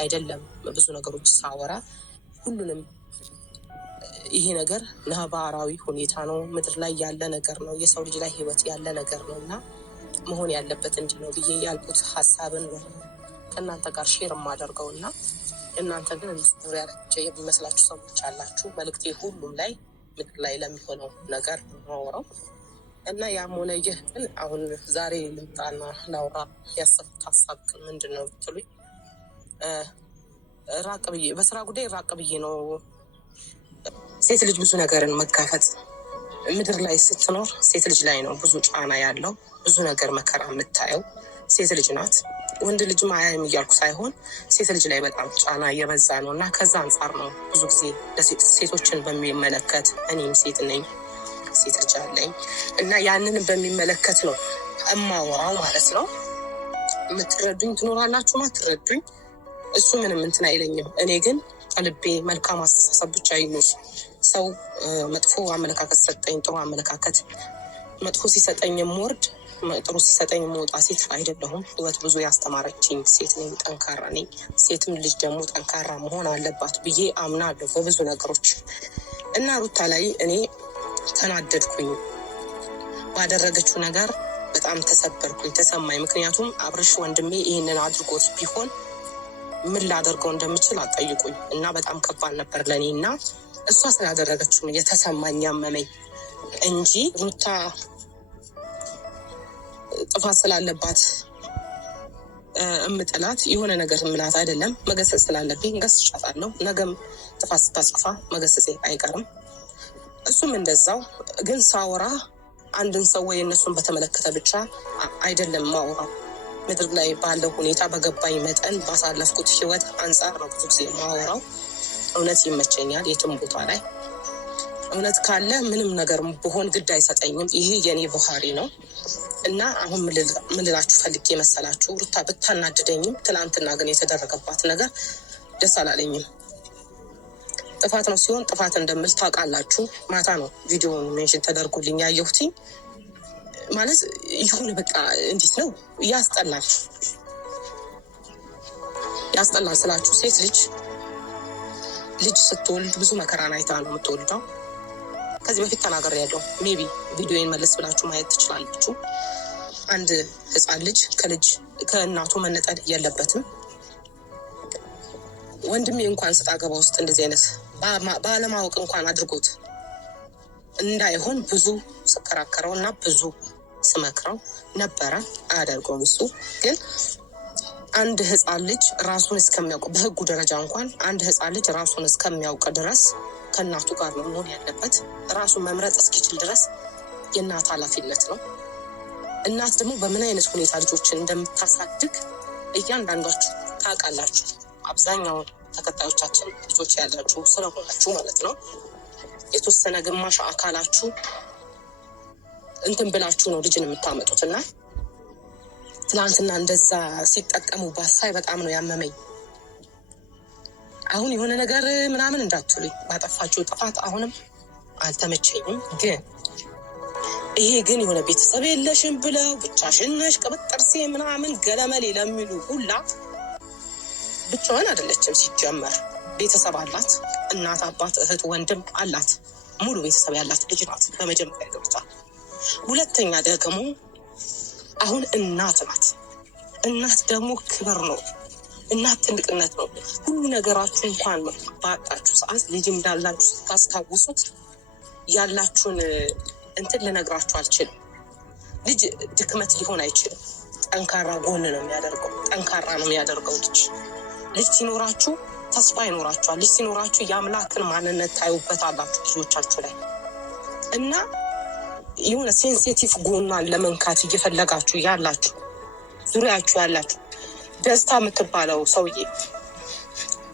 አይደለም ብዙ ነገሮች ሳወራ ሁሉንም ይሄ ነገር ነባራዊ ሁኔታ ነው፣ ምድር ላይ ያለ ነገር ነው፣ የሰው ልጅ ላይ ህይወት ያለ ነገር ነው እና መሆን ያለበት እንዲህ ነው ብዬ ያልኩት ሀሳብን ነው ከእናንተ ጋር ሼር የማደርገው እና እናንተ ግን ዙሪያ የሚመስላችሁ ሰዎች አላችሁ። መልእክቴ ሁሉም ላይ ምድር ላይ ለሚሆነው ነገር ማወራው እና ያም ሆነ ይህ ግን አሁን ዛሬ ልምጣና ላውራ ያሰብኩት ሀሳብ ምንድን ነው ብትሉኝ ራቅ ብዬ በስራ ጉዳይ ራቅ ብዬ ነው። ሴት ልጅ ብዙ ነገርን መጋፈጥ ምድር ላይ ስትኖር ሴት ልጅ ላይ ነው ብዙ ጫና ያለው፣ ብዙ ነገር መከራ የምታየው ሴት ልጅ ናት። ወንድ ልጅ ማያም እያልኩ ሳይሆን ሴት ልጅ ላይ በጣም ጫና እየበዛ ነው እና ከዛ አንጻር ነው ብዙ ጊዜ ሴቶችን በሚመለከት እኔም ሴት ነኝ፣ ሴት ልጅ አለኝ እና ያንን በሚመለከት ነው እማወራው ማለት ነው። የምትረዱኝ ትኖራላችሁ፣ ማትረዱኝ እሱ ምንም እንትን አይለኝም። እኔ ግን ልቤ መልካም አስተሳሰብ ብቻ ይኑር። ሰው መጥፎ አመለካከት ሰጠኝ፣ ጥሩ አመለካከት፣ መጥፎ ሲሰጠኝ የምወርድ ጥሩ ሲሰጠኝ የምወጣ ሴት አይደለሁም። ህይወት ብዙ ያስተማረችኝ ሴት ነኝ፣ ጠንካራ ነኝ። ሴትም ልጅ ደግሞ ጠንካራ መሆን አለባት ብዬ አምናለሁ በብዙ ነገሮች እና ሩታ ላይ እኔ ተናደድኩኝ። ባደረገችው ነገር በጣም ተሰበርኩኝ፣ ተሰማኝ። ምክንያቱም አብርሽ ወንድሜ ይህንን አድርጎት ቢሆን ምን ላደርገው እንደምችል አጠይቁኝ እና በጣም ከባድ ነበር ለእኔ እና እሷ ስላደረገችው የተሰማኝ ያመመኝ እንጂ ሩታ ጥፋት ስላለባት እምጥላት የሆነ ነገር እምላት አይደለም። መገሰጽ ስላለብኝ ገስጫታለሁ። ነገም ጥፋት ስታስፋ መገሰጽ አይቀርም። እሱም እንደዛው። ግን ሳወራ አንድን ሰው ወይ እነሱን በተመለከተ ብቻ አይደለም ማወራው። ምድር ላይ ባለው ሁኔታ በገባኝ መጠን ባሳለፍኩት ህይወት አንጻር ነው ብዙ ጊዜ ማወራው። እውነት ይመቸኛል የትም ቦታ ላይ እውነት ካለ ምንም ነገር ብሆን ግድ አይሰጠኝም። ይሄ የኔ ባህሪ ነው እና አሁን ምን ልላችሁ ፈልጌ መሰላችሁ? ሩታ ብታናድደኝም ትናንትና ግን የተደረገባት ነገር ደስ አላለኝም። ጥፋት ነው ሲሆን ጥፋት እንደምል ታውቃላችሁ። ማታ ነው ቪዲዮውን ሜንሽን ተደርጎልኝ ያየሁትኝ። ማለት ይሁን በቃ እንዴት ነው ያስጠላል። ያስጠላል ስላችሁ ሴት ልጅ ስትወልድ ብዙ መከራን አይታ ነው የምትወልደው። ከዚህ በፊት ተናግሬያለሁ። ሜቢ ቪዲዮን መለስ ብላችሁ ማየት ትችላላችሁ። አንድ ህፃን ልጅ ከእናቱ መነጠል የለበትም። ወንድሜ እንኳን ስጣ ገባ ውስጥ እንደዚህ አይነት ባለማወቅ እንኳን አድርጎት እንዳይሆን ብዙ ስከራከረው እና ብዙ ስመክረው ነበረ። አያደርገውም እሱ። ግን አንድ ህፃን ልጅ ራሱን እስከሚያውቅ በህጉ ደረጃ እንኳን አንድ ህፃን ልጅ ራሱን እስከሚያውቅ ድረስ ከእናቱ ጋር ነው መሆን ያለበት። ራሱን መምረጥ እስኪችል ድረስ የእናት ኃላፊነት ነው። እናት ደግሞ በምን አይነት ሁኔታ ልጆችን እንደምታሳድግ እያንዳንዷችሁ ታውቃላችሁ። አብዛኛው ተከታዮቻችን ልጆች ያላችሁ ስለሆናችሁ ማለት ነው። የተወሰነ ግማሽ አካላችሁ እንትን ብላችሁ ነው ልጅን የምታመጡት እና ትናንትና እንደዛ ሲጠቀሙ ባሳይ በጣም ነው ያመመኝ። አሁን የሆነ ነገር ምናምን እንዳትሉኝ፣ ባጠፋችሁ ጥፋት አሁንም አልተመቸኝም። ግን ይሄ ግን የሆነ ቤተሰብ የለሽም ብለው ብቻሽን ነሽ ቅብጥርሴ ምናምን ገለመሌ ለሚሉ ሁላ ብቻዋን አይደለችም። ሲጀመር ቤተሰብ አላት። እናት፣ አባት፣ እህት፣ ወንድም አላት። ሙሉ ቤተሰብ ያላት ልጅ ናት በመጀመሪያ ደረጃ። ሁለተኛ ደግሞ አሁን እናት ናት። እናት ደግሞ ክብር ነው። እናት ትልቅነት ነው። ሁሉ ነገራችሁ እንኳን ባጣችሁ ሰዓት ልጅ እንዳላችሁ ስታስታውሱት ያላችሁን እንትን ልነግራችሁ አልችልም። ልጅ ድክመት ሊሆን አይችልም። ጠንካራ ጎን ነው የሚያደርገው። ጠንካራ ነው የሚያደርገው ልጅ ሲኖራችሁ ተስፋ ይኖራችኋል። ልጅ ሲኖራችሁ የአምላክን ማንነት ታዩበታላችሁ ብዙዎቻችሁ ላይ እና የሆነ ሴንሲቲቭ ጎኗን ለመንካት እየፈለጋችሁ ያላችሁ ዙሪያችሁ ያላችሁ ደስታ የምትባለው ሰውዬ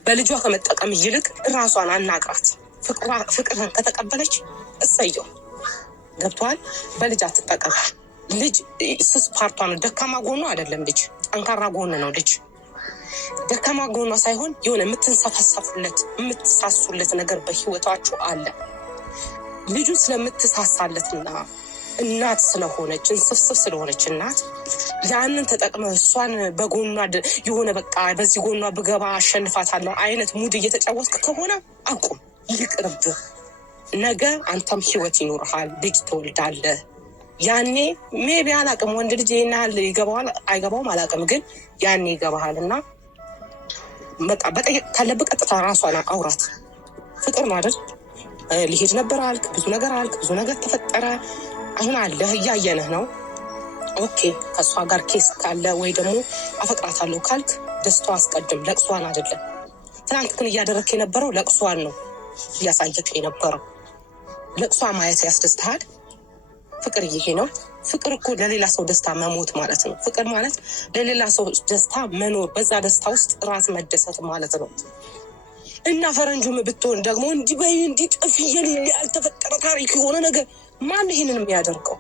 በልጇ ከመጠቀም ይልቅ ራሷን አናግራት። ፍቅርን ከተቀበለች እሰየው፣ ገብቷል። በልጅ አትጠቀም። ልጅ ስስ ፓርቷ ነው፣ ደካማ ጎኗ አይደለም። ልጅ ጠንካራ ጎን ነው። ልጅ ደካማ ጎኗ ሳይሆን የሆነ የምትንሰፈሰፉለት የምትሳሱለት ነገር በህይወታችሁ አለ። ልጁ ስለምትሳሳለትና እናት ስለሆነች እንስፍስፍ ስለሆነች እናት ያንን ተጠቅመ እሷን በጎኗ የሆነ በቃ በዚህ ጎኗ ብገባ አሸንፋታለሁ አይነት ሙድ እየተጫወትክ ከሆነ አቁም፣ ይቅርብህ። ነገ አንተም ህይወት ይኖርሃል፣ ልጅ ትወልዳለህ። ያኔ ሜቢ አላቅም ወንድ ልጅ ይናል ይገባዋል አይገባውም አላቅም፣ ግን ያኔ ይገባሃልና በቃ በጠየቅ ካለብህ ቀጥታ ራሷን አውራት። ፍቅር ማለት ሊሄድ ነበር አልክ፣ ብዙ ነገር ተፈጠረ፣ አሁን አለህ እያየነህ ነው። ኦኬ ከሷ ጋር ኬስ ካለ ወይ ደግሞ አፈቅራታለሁ ካልክ ደስታው አስቀድም፣ ለቅሷን አይደለም። ትናንት ግን እያደረክ የነበረው ለቅሷን ነው እያሳየክ የነበረው። ለቅሷ ማየት ያስደስታል? ፍቅር ይሄ ነው። ፍቅር እኮ ለሌላ ሰው ደስታ መሞት ማለት ነው። ፍቅር ማለት ለሌላ ሰው ደስታ መኖር፣ በዛ ደስታ ውስጥ ራስ መደሰት ማለት ነው። እና ፈረንጁም ብትሆን ደግሞ እንዲህ በይ እንዲህ ጥፊ የሌለ ያልተፈጠረ ታሪክ የሆነ ነገር ማን ይሄንን የሚያደርገው?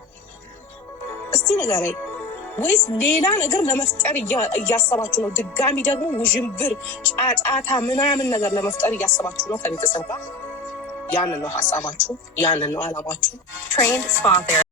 እስቲ ንገረኝ። ወይስ ሌላ ነገር ለመፍጠር እያሰባችሁ ነው? ድጋሚ ደግሞ ውዥንብር፣ ጫጫታ ምናምን ነገር ለመፍጠር እያሰባችሁ ነው ከቤተሰብ ጋር? ያንን ነው ሀሳባችሁ፣ ያንን ነው አላማችሁ።